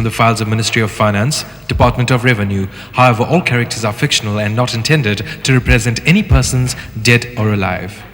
from the files of Ministry of Finance, Department of Revenue. However, all characters are fictional and not intended to represent any persons dead or alive.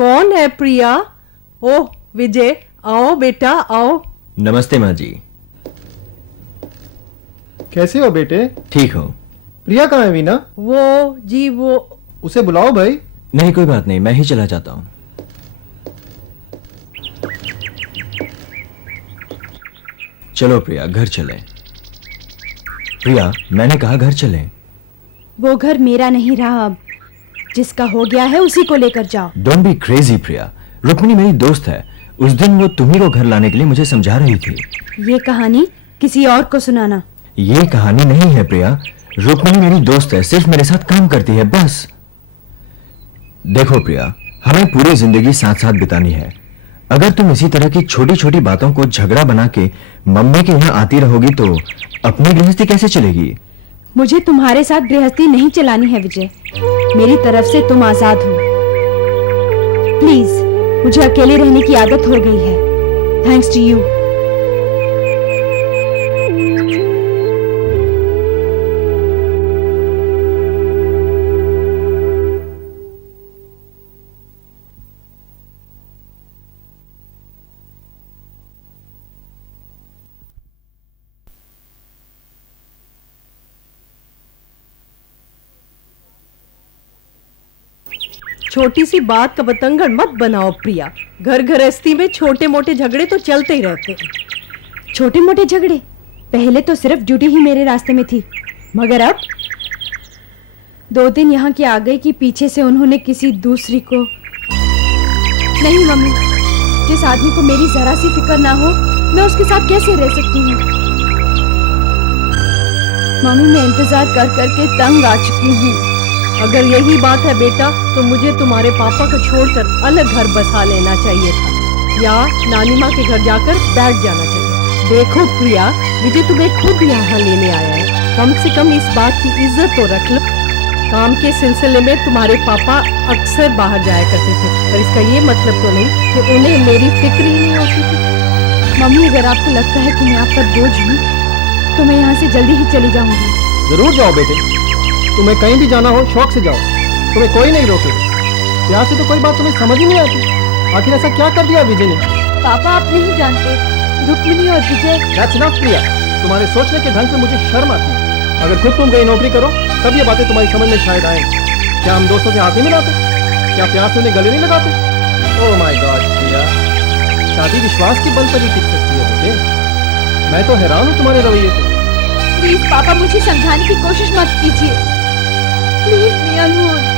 कौन है प्रिया? ओह विजय, आओ बेटा आओ। नमस्ते माँ जी। कैसे हो बेटे? ठीक हो। प्रिया कहाँ है वीना? वो उसे बुलाओ भाई। नहीं कोई बात नहीं, मैं ही चला जाता हूँ। चलो प्रिया घर चले। प्रिया मैंने कहा घर चले। वो घर मेरा नहीं रहा, अब जिसका हो गया है उसी को लेकर जाओ। डोंट बी क्रेजी प्रिया, रुक्मिणी मेरी दोस्त है। उस दिन वो तुम्ही को घर लाने के लिए मुझे समझा रही थी। ये कहानी किसी और को सुनाना। ये कहानी नहीं है प्रिया, रुक्मिणी मेरी दोस्त है, सिर्फ मेरे साथ काम करती है बस। देखो प्रिया, हमें पूरी जिंदगी साथ साथ बितानी है। अगर तुम इसी तरह की छोटी छोटी बातों को झगड़ा बना के मम्मी के यहाँ आती रहोगी तो अपनी गृहस्थी कैसे चलेगी? मुझे तुम्हारे साथ गृहस्थी नहीं चलानी है विजय। मेरी तरफ से तुम आजाद हो। प्लीज, मुझे अकेले रहने की आदत हो गई है। Thanks to you. छोटी सी बात का बतंगड़ मत बनाओ प्रिया। घर गृहस्थी में छोटे मोटे झगड़े तो चलते ही रहते हैं। छोटे मोटे झगड़े? पहले तो सिर्फ ड्यूटी ही मेरे रास्ते में थी, मगर अब 2 दिन यहाँ की आ गई कि पीछे से उन्होंने किसी दूसरी को। नहीं मम्मी, जिस आदमी को मेरी जरा सी फिक्र ना हो, मैं उसके साथ कैसे रह सकती हूँ? मम्मी, मैं इंतजार कर करके तंग आ चुकी हूँ। अगर यही बात है बेटा, तो मुझे तुम्हारे पापा को छोड़कर अलग घर बसा लेना चाहिए था, या नानी माँ के घर जाकर बैठ जाना चाहिए। देखो प्रिया, विजय तुम्हें खुद यहाँ लेने आया है, कम से कम इस बात की इज्जत तो रख लो। काम के सिलसिले में तुम्हारे पापा अक्सर बाहर जाया करते थे, पर इसका ये मतलब तो नहीं कि उन्हें मेरी फिक्र ही नहीं होती थी। मम्मी, अगर आपको लगता है कि मैं आप पर बोझ हूँ, तो मैं यहाँ से जल्दी ही चली जाऊंगी। जरूर जाओ बेटे, तुम्हें कहीं भी जाना हो शौक से जाओ, तुम्हें कोई नहीं रोकेगा। प्यार से तो कोई बात तुम्हें समझ ही नहीं आती। आखिर ऐसा क्या कर दिया विजय ने? पापा, आप नहीं जानते, रुक्मिणी और विजय। That's enough, प्रिया, तुम्हारे सोचने के ढंग पे मुझे शर्म आती है। अगर खुद तुम कहीं नौकरी करो तब ये बातें तुम्हारी समझ में शायद आए। क्या हम दोस्तों से हाथ नहीं मिलाते? क्या प्यार से उन्हें गले नहीं लगाते? ओह माय गॉड प्रिया, शादी विश्वास के बल पर ही टिक सकती है बेटे। मैं तो हैरान हूँ तुम्हारे रवैये से। प्लीज पापा, मुझे समझाने की कोशिश मत कीजिए। Please me Anmol.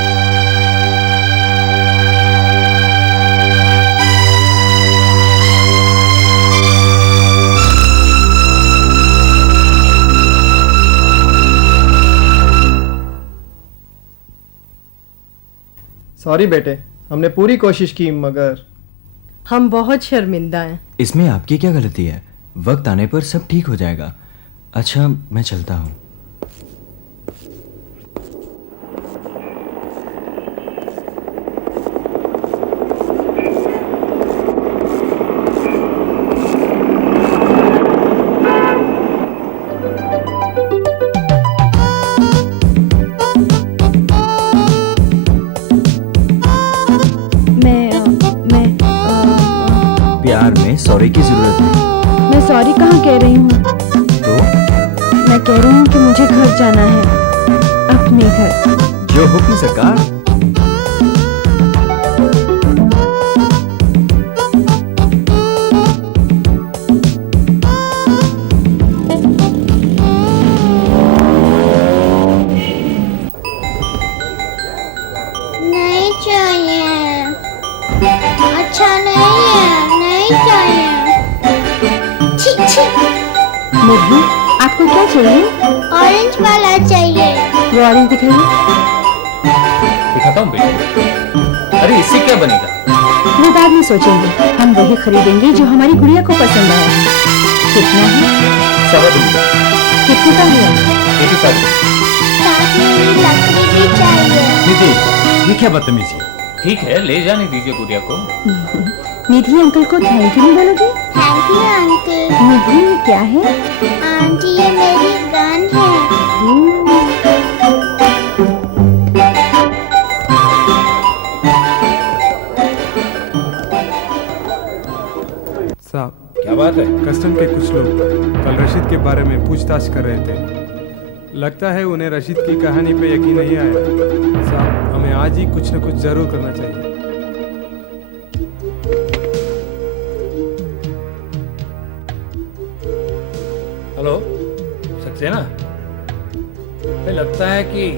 सॉरी बेटे, हमने पूरी कोशिश की मगर। हम बहुत शर्मिंदा हैं। इसमें आपकी क्या गलती है? वक्त आने पर सब ठीक हो जाएगा। अच्छा, मैं चलता हूँ। प्यार में सॉरी की जरूरत नहीं। मैं सॉरी कहाँ कह रही हूँ? तो मैं कह रही हूँ कि मुझे घर जाना है, अपने घर। जो हुक्म सरकार। नहीं चाहिए, अच्छा नहीं है, नहीं चाहिए। छी छी, मुर्गी, आपको क्या चाहिए? ऑरेंज वाला चाहिए। वो ऑरेंज दिखाइए। दिखाता हूँ बेटे। अरे इससे क्या बनेगा? वो बाद में सोचेंगे, हम वही खरीदेंगे जो हमारी गुड़िया को पसंद आया। कितना है? 1.25 कितने का हुआ? 85। साथ में लकड़ी भी चाहिए। निधि, ये क्या बदतमीजी? ठीक है, ले जाने दीजिए गुड़िया को। निधि अंकल को थैंक यू नहीं बोलोगी? Thank you uncle. निधि, ये क्या है? आंटी, ये मेरी गन है। साहब, क्या बात है? कस्टम के कुछ लोग कल रशीद के बारे में पूछताछ कर रहे थे। लगता है उन्हें रशीद की कहानी पे यकीन नहीं आया। साहब, हमें आज ही कुछ न कुछ जरूर करना चाहिए। हेलो सक्सेना, मुझे लगता है कि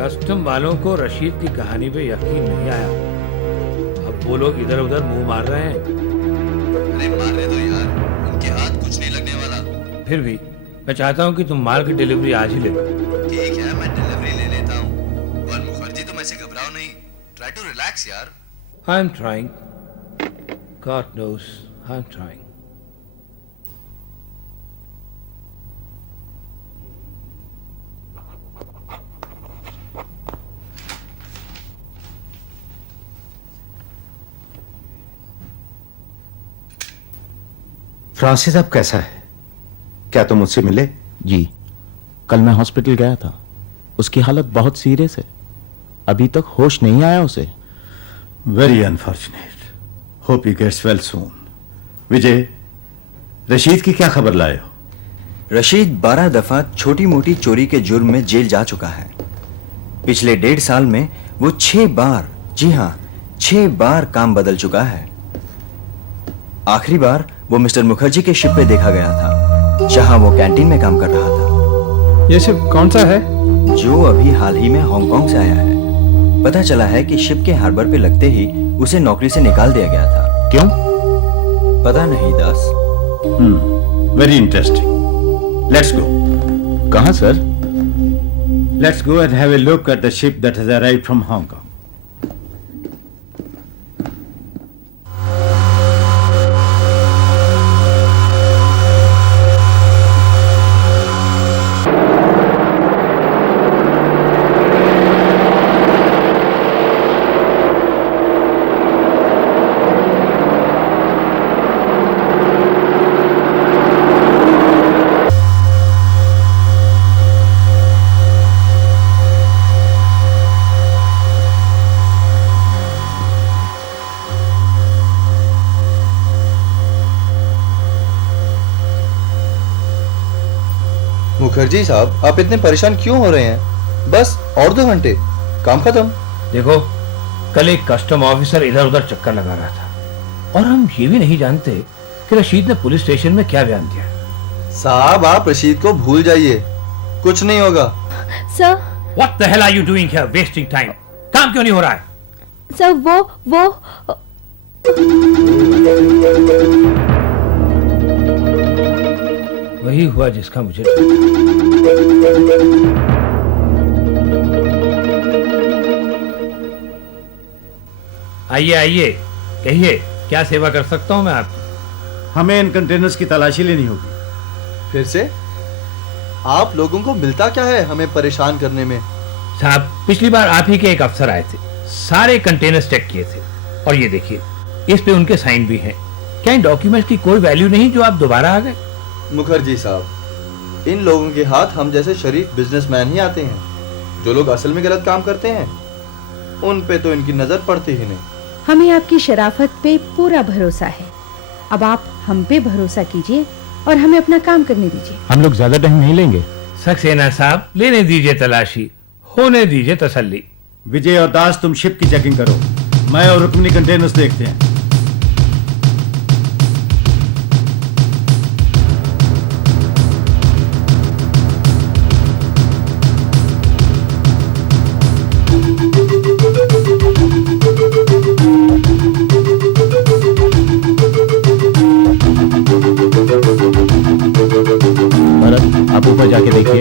कस्टम वालों को रशीद की कहानी पे यकीन नहीं आया। अब वो लोग इधर उधर मुंह मार रहे हैं। अरे मारने दो यार, उनके हाथ कुछ नहीं लगने वाला। फिर भी मैं चाहता हूँ कि तुम माल की डिलीवरी आज ही ले लो। ठीक है, मैं डिलीवरी ले लेता हूँ। पर मुखर्जी, तुम ऐसे घबराओ नहीं। ट्राई टू रिलैक्स यार। I am trying, God knows I am trying. Francis अब कैसा है? क्या तुम मुझसे मिले? जी, कल मैं हॉस्पिटल गया था। उसकी हालत बहुत सीरियस है, अभी तक होश नहीं आया उसे। Very unfortunate, hope he gets well soon. Vijay, Rashid की क्या खबर लाए हो? रशीद 12 दफा छोटी मोटी चोरी के जुर्म में जेल जा चुका है। पिछले 1.5 साल में वो 6 बार जी हाँ, 6 बार काम बदल चुका है। आखिरी बार वो मिस्टर मुखर्जी के शिप पे देखा गया था, जहां वो कैंटीन में काम कर रहा था। ये शिप कौन सा है? जो अभी हाल ही में हांगकांग से आया है। पता चला है कि शिप के हार्बर पे लगते ही उसे नौकरी से निकाल दिया गया था। क्यों? पता नहीं Das. Very interesting. Let's go. कहाँ sir? Let's go and have a look at the ship that has arrived from Hong Kong. Mukherjee साहब, आप इतने परेशान क्यों हो रहे हैं? बस और 2 घंटे, काम खत्म। देखो, कल एक कस्टम ऑफिसर इधर उधर चक्कर लगा रहा था और हम ये भी नहीं जानते कि रशीद ने पुलिस स्टेशन में क्या बयान दिया। साहब, आप रशीद को भूल जाइए, कुछ नहीं होगा। Sir, What the hell are you doing here, wasting time? काम क्यों नहीं हो रहा है? सर वो वही हुआ जिसका मुझे आइए आइए, कहिए क्या सेवा कर सकता हूं मैं आपकी? हमें इन कंटेनर्स की तलाशी लेनी होगी। फिर से? आप लोगों को मिलता क्या है हमें परेशान करने में? साहब, पिछली बार आप ही के एक अफसर आए थे, सारे कंटेनर्स चेक किए थे और ये देखिए, इस पे उनके साइन भी हैं। क्या इन डॉक्यूमेंट्स की कोई वैल्यू नहीं जो आप दोबारा आ गए? मुखर्जी साहब, इन लोगों के हाथ हम जैसे शरीफ बिजनेसमैन ही आते हैं। जो लोग असल में गलत काम करते हैं, उन पे तो इनकी नजर पड़ती ही नहीं। हमें आपकी शराफत पे पूरा भरोसा है। अब आप हम पे भरोसा कीजिए और हमें अपना काम करने दीजिए। हम लोग ज्यादा टाइम नहीं लेंगे। सक्सेना साहब, लेने दीजिए तलाशी, होने दीजिए तसल्ली। विजय और दास, तुम शिप की चेकिंग करो, मैं और रुक्मिनी कंटेनर्स देखते हैं। भरत, आप ऊपर जाके देखिए।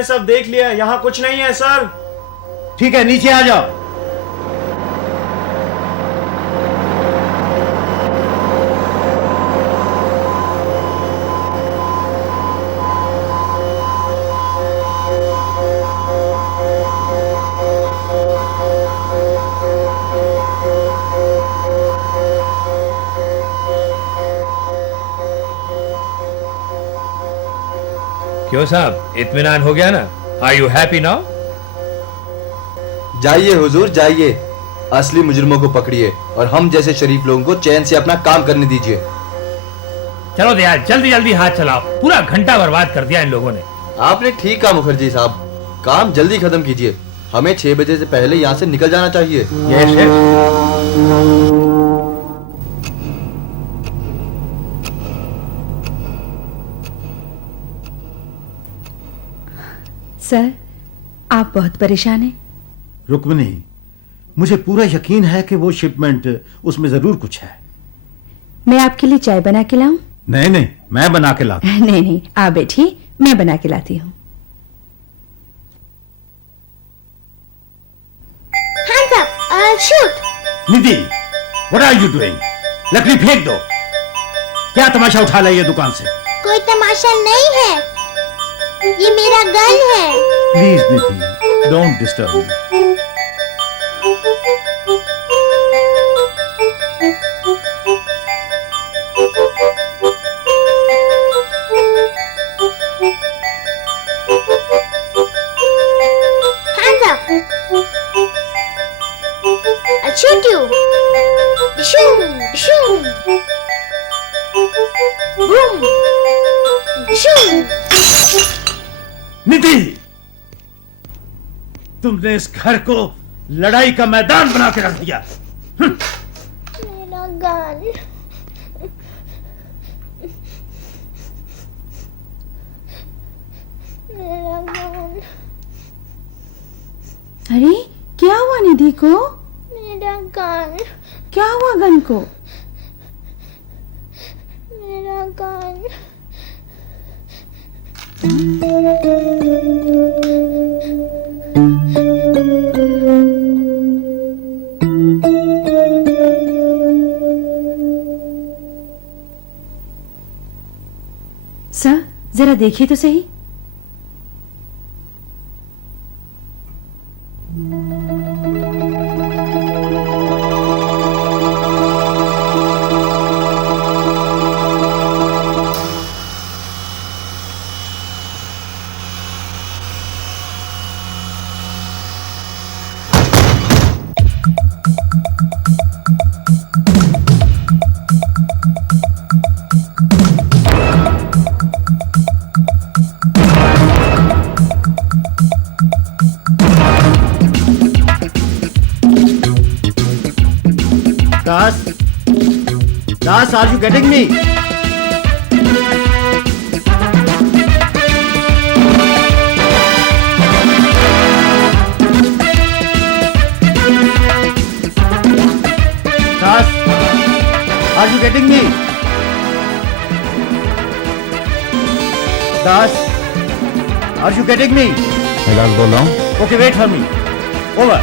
मैंने सब देख लिया, यहाँ कुछ नहीं है सर। ठीक है, नीचे आ जाओ। क्यों साहब, इत्मीनान हो गया ना? Are you happy now? जाइए हुजूर जाइए, असली मुजरिमों को पकड़िए और हम जैसे शरीफ लोगों को चैन से अपना काम करने दीजिए। चलो यार, जल्दी जल्दी हाथ चलाओ, पूरा घंटा बर्बाद कर दिया इन लोगों ने। आपने ठीक कहा मुखर्जी साहब, काम जल्दी खत्म कीजिए, हमें 6 बजे से पहले यहाँ से निकल जाना चाहिए। यस सर, आप बहुत परेशान हैं। रुक्मिनी, मुझे पूरा यकीन है कि वो शिपमेंट उसमें जरूर कुछ है। मैं आपके लिए चाय बना के लाऊं? नहीं नहीं, मैं बना के लाता हूं। नहीं नहीं, आप बैठिए, मैं बना के लाती हूँ। Hands up, I'll shoot. Nidhi, what are you doing? लकड़ी फेंक दो। क्या तमाशा उठा लाई है दुकान से? कोई तमाशा नहीं है, ये मेरा गन है। Please Nidhi, don't disturb me. Hands up. I'll shoot you. Shoom, shoom. Boom. Shoom. निधि, तुमने इस घर को लड़ाई का मैदान बना के रख दिया। मेरा गन। मेरा गन। अरे क्या हुआ निधि को? मेरा गन। क्या हुआ गन को? मेरा गन। सर, जरा देखिए तो सही। Das, are you getting me? Das, are you getting me? Das, are you getting me? मैं दास बोल रहा हूँ। Okay, wait for me. Over.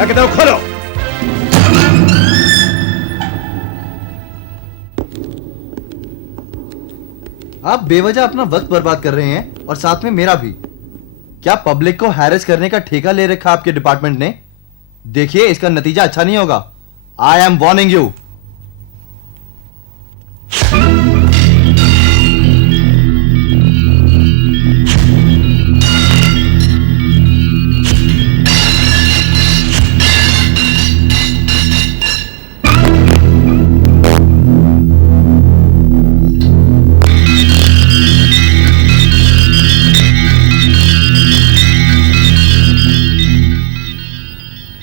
मैं कहता हूं खोलो। आप बेवजह अपना वक्त बर्बाद कर रहे हैं और साथ में मेरा भी। क्या पब्लिक को हैरेस करने का ठेका ले रखा आपके डिपार्टमेंट ने? देखिए, इसका नतीजा अच्छा नहीं होगा। I am warning you.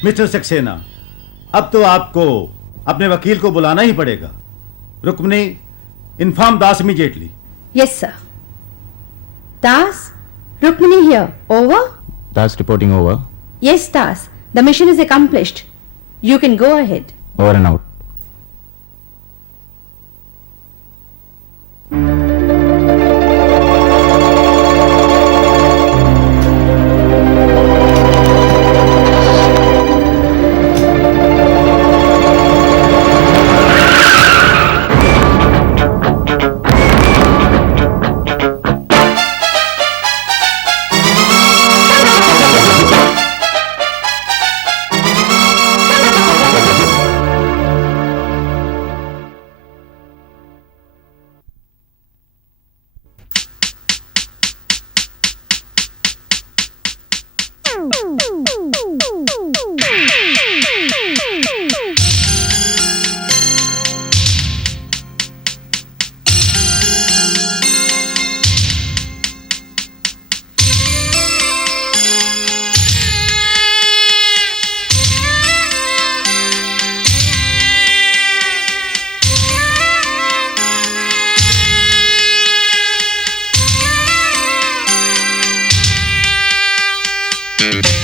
Mister Saxena, अब तो आपको अपने वकील को बुलाना ही पड़ेगा। Rukmini, inform Das immediately. Yes, sir. Das, Rukmini here. Over? Das reporting over. Yes, Das. The mission is accomplished. You can go ahead. Over and out. Mm-hmm.